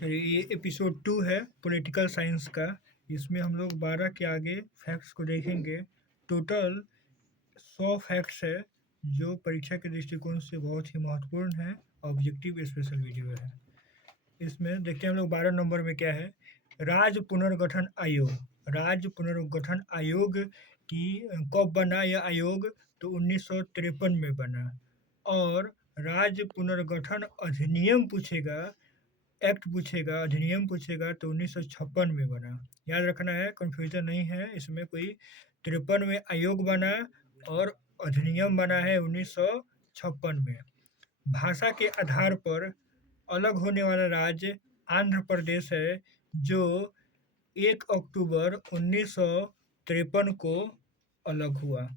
चलिए ये एपिसोड 2 है पॉलिटिकल साइंस का। इसमें हम लोग 12 के आगे फैक्ट्स को देखेंगे। टोटल 100 फैक्ट्स है जो परीक्षा के दृष्टिकोण से बहुत ही महत्वपूर्ण है। ऑब्जेक्टिव स्पेशल वीडियो है। इसमें देखते हैं हम लोग 12 नंबर में क्या है। राज्य पुनर्गठन आयोग। राज्य पुनर्गठन आयोग की कब बना यह आयोग? तो 1953 में बना। और राज्य पुनर्गठन अधिनियम पूछेगा, एक्ट पूछेगा, अधिनियम पूछेगा तो 1956 में बना। याद रखना है, कंफ्यूजन नहीं है इसमें कोई। 53 में आयोग बना और अधिनियम बना है 1956 में। भाषा के आधार पर अलग होने वाला राज्य आंध्र प्रदेश है, जो 1 अक्टूबर 1953 को अलग हुआ।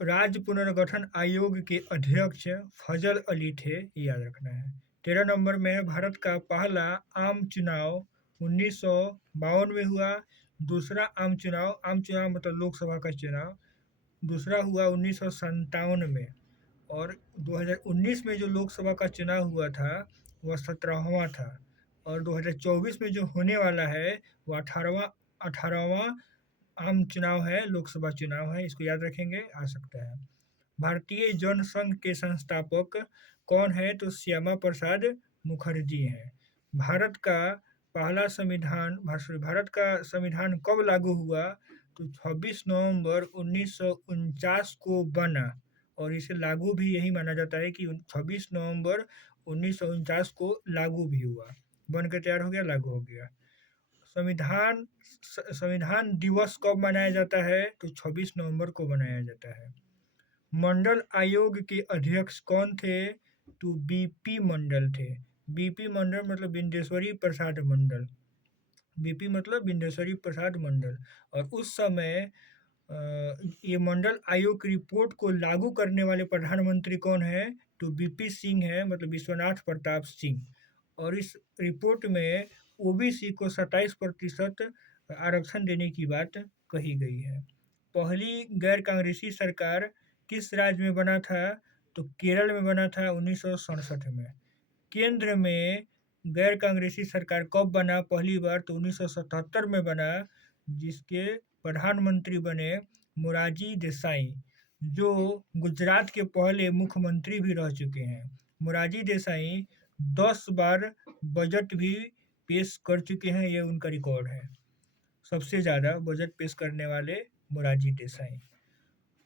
राज्य पुनर्गठन आयोग के अध्यक्ष फजल अली थे, याद रखना है। 13 नंबर में भारत का पहला आम चुनाव 1952 में हुआ। दूसरा आम चुनाव मतलब लोकसभा का चुनाव, दूसरा हुआ 1957 में। और 2019 में जो लोकसभा का चुनाव हुआ था वह 17वां था। और 2024 में जो होने वाला है वो 18वां आम चुनाव है, लोकसभा चुनाव है। इसको याद रखेंगे, आ सकता है। भारतीय जनसंघ के संस्थापक कौन है? तो श्यामा प्रसाद मुखर्जी हैं। भारत का पहला संविधान भारत का संविधान कब लागू हुआ? तो 26 नवंबर 1949 को बना। और इसे लागू भी यही माना जाता है कि 26 नवंबर 1949 को लागू भी हुआ। बनकर तैयार हो गया, लागू हो गया। संविधान दिवस कब मनाया जाता है? तो 26 नवंबर को मनाया जाता है। मंडल आयोग के अध्यक्ष कौन थे? तो बीपी मंडल थे। बीपी मंडल मतलब बिंदेश्वरी प्रसाद मंडल। बीपी मतलब बिंदेश्वरी प्रसाद मंडल। और उस समय ये मंडल आयोग की रिपोर्ट को लागू करने वाले प्रधानमंत्री कौन है? तो बीपी सिंह है, मतलब विश्वनाथ प्रताप सिंह। और इस रिपोर्ट में ओबीसी को 27% आरक्षण देने की बात कही गई है। पहली गैर कांग्रेसी सरकार किस राज्य में बना था? तो केरल में बना था 1967 में। केंद्र में गैर कांग्रेसी सरकार कब बना पहली बार? तो 1977 में बना, जिसके प्रधानमंत्री बने मोरारजी देसाई, जो गुजरात के पहले मुख्यमंत्री भी रह चुके हैं। मोरारजी देसाई 10 बार बजट भी पेश कर चुके हैं, ये उनका रिकॉर्ड है। सबसे ज़्यादा बजट पेश करने वाले मोरारजी देसाई।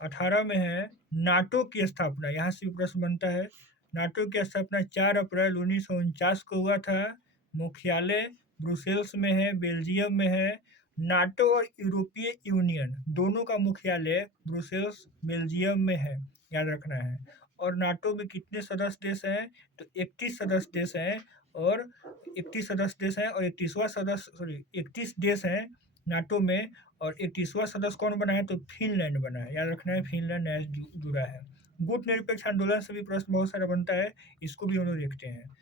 18 में है नाटो की स्थापना। यहाँ से प्रश्न बनता है। नाटो की स्थापना 4 अप्रैल 1949 को हुआ था। मुख्यालय ब्रुसेल्स में है, बेल्जियम में है। नाटो और यूरोपीय यूनियन दोनों का मुख्यालय ब्रुसेल्स, बेल्जियम में है, याद रखना है। और नाटो में कितने सदस्य देश हैं? तो 31 सदस्य देश हैं। और 31 सदस्य देश हैं और 31 देश हैं नाटो में। और 31वां सदस्य कौन बना है? तो फिनलैंड बना है, याद रखना है। फिनलैंड नया जुड़ा है। गुट निरपेक्ष आंदोलन से भी प्रश्न बहुत सारा बनता है, इसको भी हम लोग देखते हैं।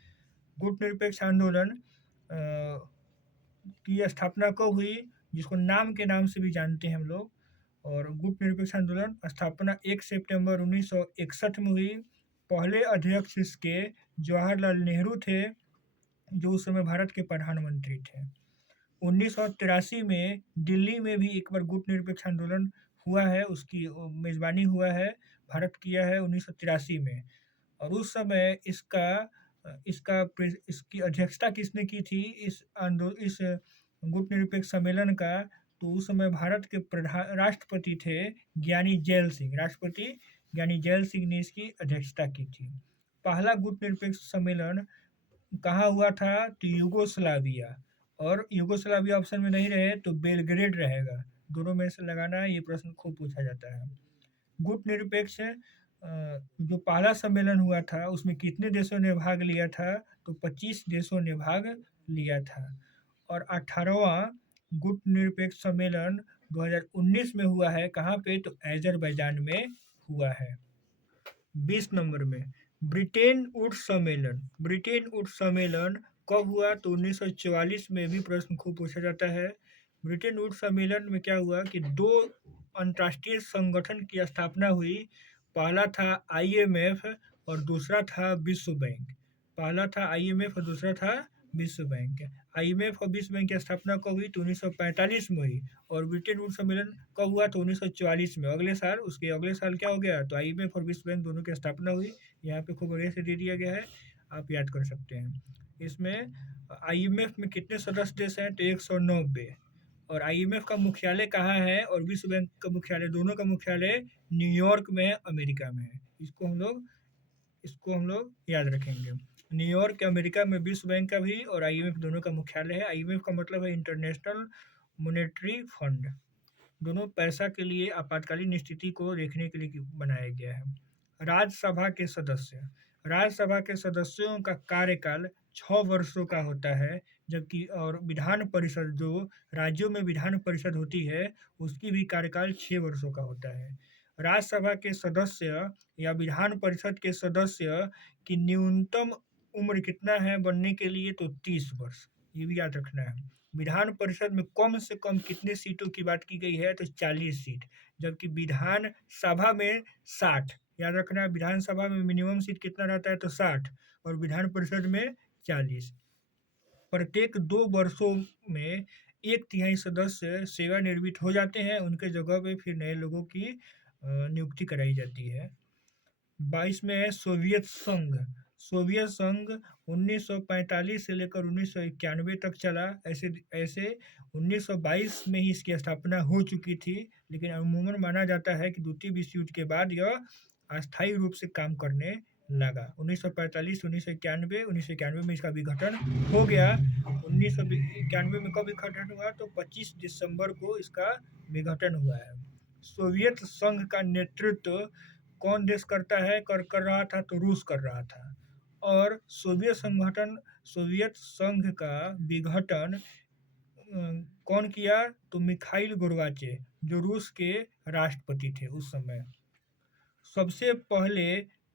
गुट निरपेक्ष आंदोलन की स्थापना कब हुई? जिसको नाम के नाम से भी जानते हैं हम लोग। और गुट निरपेक्ष आंदोलन स्थापना 1 सितंबर 1961 में हुई। पहले अध्यक्ष इसके जवाहरलाल नेहरू थे, जो उस समय भारत के प्रधानमंत्री थे। 1983 में दिल्ली में भी एक बार गुट निरपेक्ष आंदोलन हुआ है, उसकी मेज़बानी हुआ है, भारत किया है 1983 में। और उस समय इसकी अध्यक्षता किसने की थी, इस गुट निरपेक्ष सम्मेलन का? तो उस समय भारत के राष्ट्रपति थे ज्ञानी जैल सिंह। राष्ट्रपति ज्ञानी जैल सिंह ने इसकी अध्यक्षता की थी। पहला गुट निरपेक्ष सम्मेलन कहाँ हुआ था? तो यूगोस्लाविया। और यूगोस्लाविया ऑप्शन में नहीं रहे तो बेलग्रेड रहेगा। दोनों में से लगाना है, ये प्रश्न खूब पूछा जाता है। गुट निरपेक्ष जो पहला सम्मेलन हुआ था उसमें कितने देशों ने भाग लिया था? तो 25 देशों ने भाग लिया था। और 18वां गुट निरपेक्ष सम्मेलन 2019 में हुआ है। कहाँ पे? तो अजरबैजान में हुआ है। 20 नंबर में ब्रिटेन वुड्स सम्मेलन। ब्रिटेन वुड्स सम्मेलन कब हुआ? तो 1944 में भी प्रश्न खूब पूछा जाता है। ब्रिटेन वुड्स सम्मेलन में क्या हुआ कि 2 अंतर्राष्ट्रीय संगठन की स्थापना हुई। पहला था IMF और दूसरा था विश्व बैंक। पहला था आईएमएफ और दूसरा था विश्व बैंक। आईएमएफ और विश्व बैंक की स्थापना कब हुई? तो 1945 में हुई। और ब्रिटेन वुड्स सम्मेलन कब हुआ? तो 1944 में। अगले साल, उसके अगले साल क्या हो गया? तो आईएमएफ और विश्व बैंक दोनों की स्थापना हुई। यहाँ पे खूब बढ़िया से दे दिया गया है, आप याद कर सकते हैं। इसमें आईएमएफ में कितने सदस्य देश हैं? तो 190। और आईएमएफ का मुख्यालय कहाँ है और विश्व बैंक का मुख्यालय, दोनों का मुख्यालय न्यूयॉर्क में है, अमेरिका में है। इसको हम लोग याद रखेंगे। न्यूयॉर्क अमेरिका में विश्व बैंक का भी और आईएमएफ दोनों का मुख्यालय है। आईएमएफ का मतलब है इंटरनेशनल मॉनेटरी फंड। दोनों पैसा के लिए आपातकालीन स्थिति को देखने के लिए बनाया गया है। राज्यसभा के सदस्य, राज्यसभा के सदस्यों का कार्यकाल 6 वर्षों का होता है, जबकि और विधान परिषद, जो राज्यों में विधान परिषद होती है, उसकी भी कार्यकाल 6 वर्षों का होता है। राज्यसभा के सदस्य या विधान परिषद के सदस्य की न्यूनतम उम्र कितना है बनने के लिए? तो 30 वर्ष, ये भी याद रखना है। विधान परिषद में कम से कम कितने सीटों की बात की गई है? तो 40 सीट, जबकि विधान सभा में 60। याद रखना है, विधानसभा में मिनिमम सीट कितना रहता है? तो 60, और विधान परिषद में 40। प्रत्येक 2 वर्षों में 1/3 सदस्य सेवानिवृत्त हो जाते हैं, उनके जगह पे फिर नए लोगों की नियुक्ति कराई जाती है। 22 में है सोवियत संघ। सोवियत संघ 1945 से लेकर 1991 तक चला। ऐसे ऐसे 1922 में ही इसकी स्थापना हो चुकी थी, लेकिन अमूमन माना जाता है कि द्वितीय विश्व युद्ध के बाद यह अस्थायी रूप से काम करने लगा। 1945, 1991, 1991 में इसका विघटन हो गया। 1991 में कब विघटन हुआ? तो 25 दिसंबर को इसका विघटन हुआ है। सोवियत संघ का नेतृत्व कौन देश करता है? कर रहा था तो रूस कर रहा था। और सोवियत संघ का विघटन कौन किया? तो मिखाइल गोर्बाचेव, जो रूस के राष्ट्रपति थे उस समय। सबसे पहले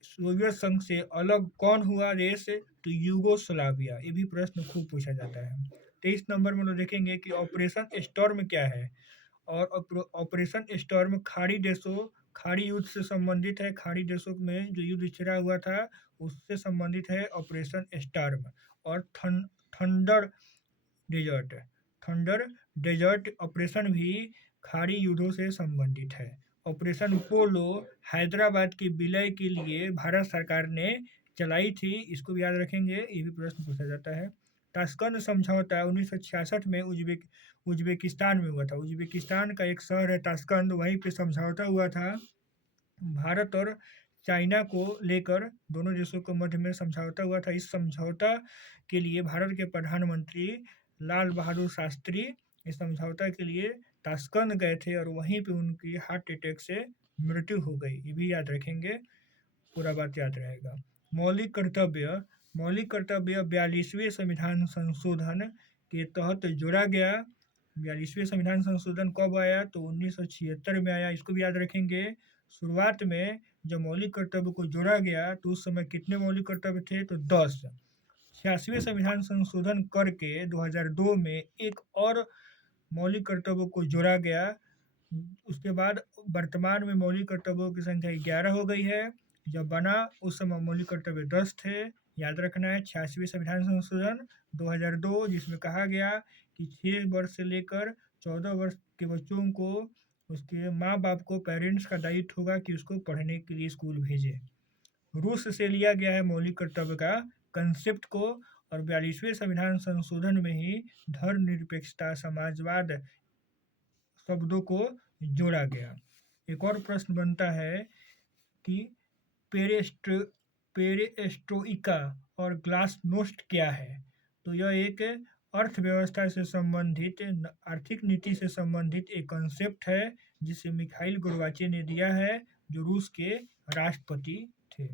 सोवियत संघ से अलग कौन हुआ देश? तो यूगोस्लाविया। ये भी प्रश्न खूब पूछा जाता है। 23 नंबर में लोग देखेंगे कि ऑपरेशन स्टॉर्म क्या है। और ऑपरेशन स्टॉर्म खाड़ी युद्ध से संबंधित है। खाड़ी देशों में जो युद्ध छिड़ा हुआ था उससे संबंधित है ऑपरेशन स्टॉर्म। और thunder desert thunder desert operation भी खाड़ी युद्धों से संबंधित है। ऑपरेशन पोलो हैदराबाद की विलय के लिए भारत सरकार ने चलाई थी, इसको भी याद रखेंगे, ये भी प्रश्न पूछा जाता है। ताशकंद समझौता 1966 में उज्बेकिस्तान में हुआ था। उज्बेकिस्तान का एक शहर है ताशकंद, वहीं पे समझौता हुआ था। भारत और चाइना को लेकर दोनों देशों के मध्य में समझौता हुआ था। इस समझौता के लिए भारत के प्रधानमंत्री लाल बहादुर शास्त्री इस समझौता के लिए ताशकंद गए थे और वहीं पे उनकी हार्ट अटैक से मृत्यु हो गई। ये भी याद रखेंगे, पूरा बात याद रहेगा। मौलिक कर्तव्य 42वें संविधान संशोधन के तहत जोड़ा गया। 42वें संविधान संशोधन कब आया? तो 1976 में आया, इसको भी याद रखेंगे। शुरुआत में जब मौलिक कर्तव्य को जोड़ा गया तो उस समय कितने मौलिक कर्तव्य थे? तो 10। 86वें संविधान संशोधन करके 2002 में एक और मौलिक कर्तव्यों को जोड़ा गया। उसके बाद वर्तमान में मौलिक कर्तव्यों की संख्या 11 हो गई है। जब बना उस समय मौलिक कर्तव्य 10 थे। याद रखना है 86वें संविधान संशोधन 2002, जिसमें कहा गया कि 6 वर्ष से लेकर 14 वर्ष के बच्चों को उसके माँ बाप को, पेरेंट्स का दायित्व होगा कि उसको पढ़ने के लिए स्कूल भेजे। रूस से लिया गया है मौलिक कर्तव्य का कंसेप्ट को, और 42वें संविधान संशोधन में ही धर्मनिरपेक्षता, समाजवाद शब्दों को जोड़ा गया। एक और प्रश्न बनता है कि पेरेस्ट्रोइका और ग्लासनोस्ट क्या है? तो यह एक अर्थव्यवस्था से संबंधित, आर्थिक नीति से संबंधित एक कंसेप्ट है जिसे मिखाइल गोर्बाचेव ने दिया है, जो रूस के राष्ट्रपति थे।